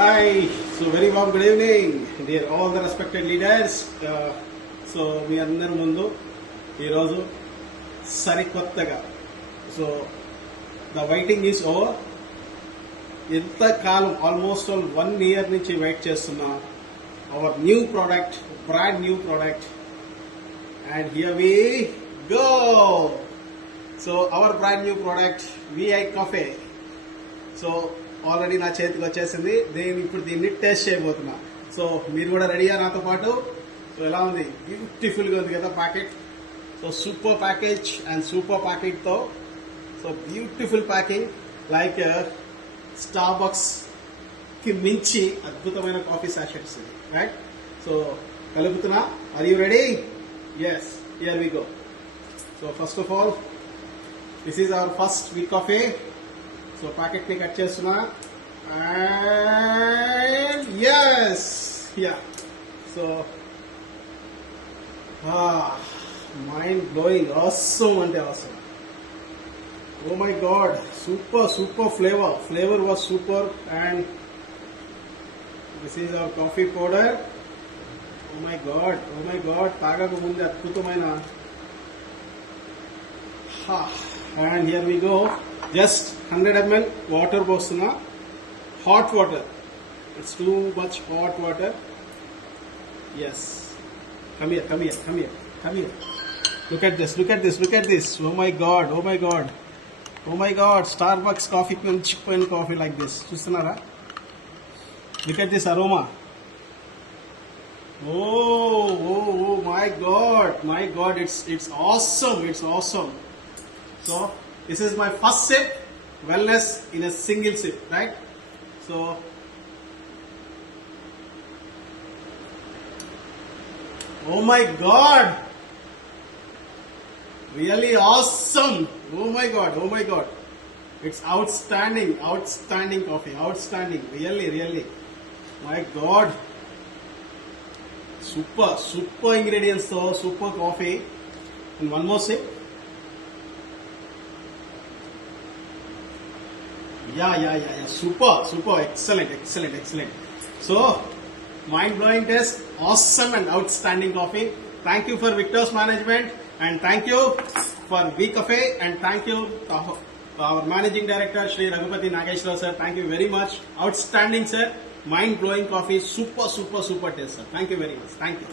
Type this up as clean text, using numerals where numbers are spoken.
Hi, so very warm good evening, dear all the respected leaders. So మీ అందరి ముందు ఈరోజు సరికొత్తగా so the waiting is over. ఎంత కాలం ఆల్మోస్ట్ 1 year నుంచి వెయిట్ చేస్తున్నా our new product, brand new product, and here we go. So our brand new product VI cafe. So already నా చేతికి వచ్చేసింది. ఇప్పుడు దీన్ని టేస్ట్ చేయబోతున్నా. సో మీరు కూడా రెడీగా నాతో పాటు? సో ఎలా ఉంది? బ్యూటిఫుల్ గా ఉంది కదా packet. So super package and super packet తో so beautiful packing, like Starbucks కి మించి అద్భుతమైన కాఫీ సాషెట్స్ ఇది, రైట్? సో కలుపుతున్నా. Are you ready? Yes, here we go. So first of all this is our first we coffee. So packet ని cut చేస్తున్నా. And yes, yeah. So mind blowing, awesome ante awesome. Oh my god, super flavor was super. And this is our coffee powder. Oh my god, తాగక ముందే అద్భుతమైన. And here we go. Just 100 ml water పోస్తున్నా. Hot water. It's too much hot water. Yes. Come here. Look at this. Oh my god. Starbucks coffee pen coffee like this. చూస్తున్నారా? Look at this aroma. Oh my god. It's awesome. So this is my first sip. Wellness in a single sip, right? So oh my god, really awesome. Oh my god, it's outstanding coffee, outstanding, really, my god. Super ingredients, so super coffee. And one more sip. Yeah. Super. Excellent. So, mind-blowing taste, awesome and outstanding coffee. Thank you for Victor's management, and thank you for V Cafe, and thank you to our managing director, Shri Raghupati Nageshwar sir. Thank you very much. Outstanding, sir. Mind-blowing coffee. Super taste, sir. Thank you very much. Thank you.